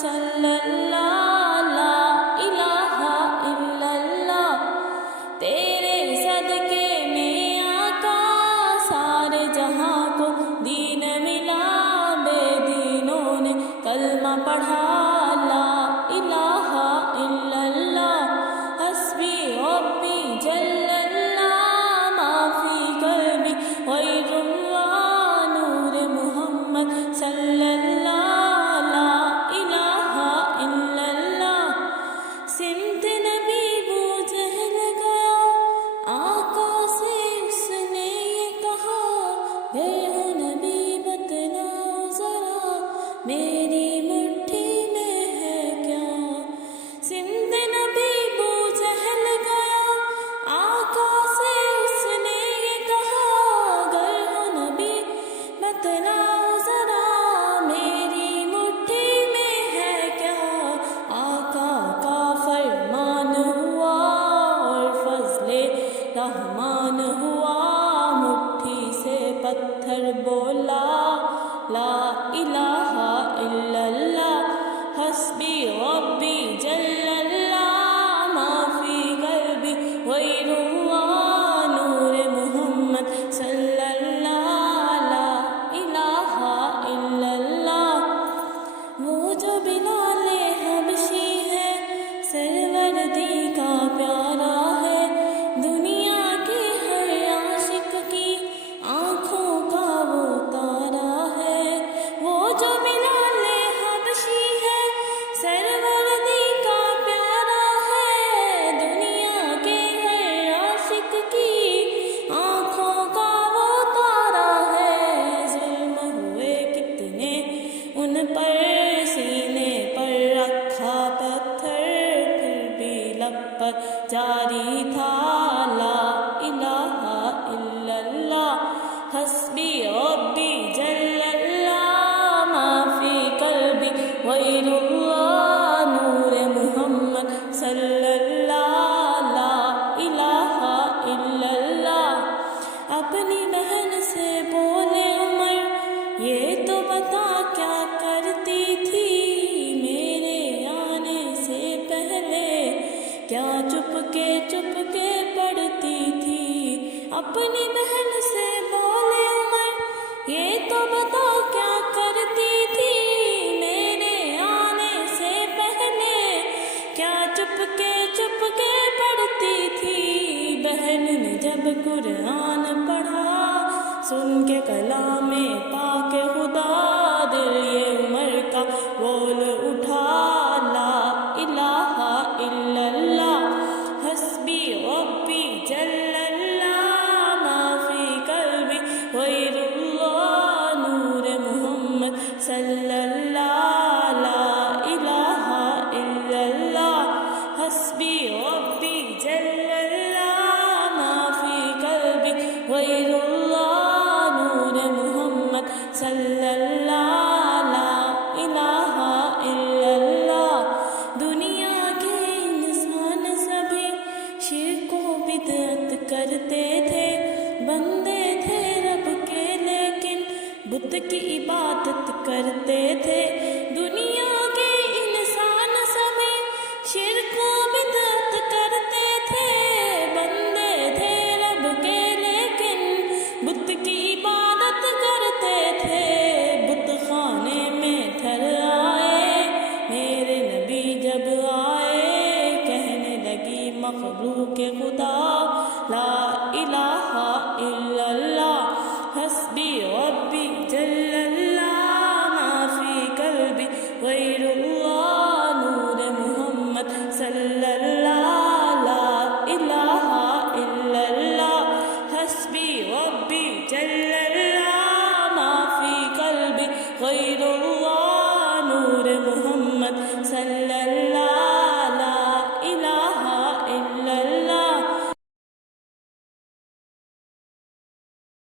صلی اللہ لا الہ الا اللہ۔ تیرے صدقے میں آقا سارے جہاں کو دین ملا، بے دینوں نے کلمہ پڑھا لا الہ الا اللہ۔ حسبی ربی جل اللہ ما فی قلبی غیر اللہ، نور محمد صلی اللہ لا الہ الا اللہ۔ سمت نبی بو جہل گیا، آقا سے اس نے یہ کہا، گئے ہو نبی بتلاؤ ذرا میری مٹھی میں ہے کیا۔ سمت نبی بو جہل گیا، آقا سے اس نے یہ کہا، گئے ہو نبی بتلاؤ ذرا میری مٹھی میں ہے کیا۔ آقا کا فرمان ہوا اور فضل رحمان ہوا، مٹھی سے پتھر بولا لا الہ الا اللہ۔ حسبی ربی جل اللہ ما فی قلبی غیر اللہ، نور محمد صلی اللہ لا الہ الا اللہ۔ وہ جو بلال حبشی ہے، سروردی کا پیارا ہے، دنیا کے ہر عاشق کی آنکھوں کا وہ تارا ہے۔ وہ جو بلال حبشی ہے، سروردی کا پیارا ہے، دنیا کے ہر عاشق کی آنکھوں کا وہ تارا ہے۔ ظلم ہوئے کتنے ان پر، سینے پر رکھا پتھر، پھر بھی لب پر جاری تھا لا الہ الا اللہ۔ حسبی ربی جل اللہ ما فی قلبی غیر اللہ، نور محمد صلی اللہ لا الہ الا اللہ۔ اپنی بہن سے بولے عمر، یہ تو بتا کیا کرتی تھی میرے آنے سے پہلے، کیا چپ کے پڑھتی تھی۔ اپنی بہن سے بولے عمر، یہ تو بتا کیا کرتی تھی میرے آنے سے پہلے، کیا چپ کے پڑھتی تھی۔ بہن نے جب قرآن پڑھا، سن کے کلام پاک خدا، دل یہ عمر کا بول اٹھا لا الہ الا اللہ۔ حسبی ربی جل اللہ ما فی قلبی غیر اللہ، نور محمد صلی اللہ لا الہ الا اللہ۔ حسبی ربی جل اللہ ما فی قلبی غیر اللہ، نور محمد صلی اللہ لا الہ الا اللہ۔ دنیا کے انسان سبھی شرک و بدعت کرتے تھے، بندے تھے رب کے لیکن بت کی عبادت کرتے تھے۔ دنیا کے انسان سبھی شرک و بدعت کرتے تھے، بندے تھے رب کے لیکن بت کی عبادت کرتے تھے۔ بت خانے میں ٹھہر آئے میرے نبی جب آئے، کہنے لگی مخلوق خدا لا الہ الا اللہ۔ حسبی ربی جل اللہ ما فی قلبی غیر اللہ، نور محمد صلی اللہ لا الہ الا اللہ۔ حسبی ربی جل اللہ ما فی قلبی غیر اللہ۔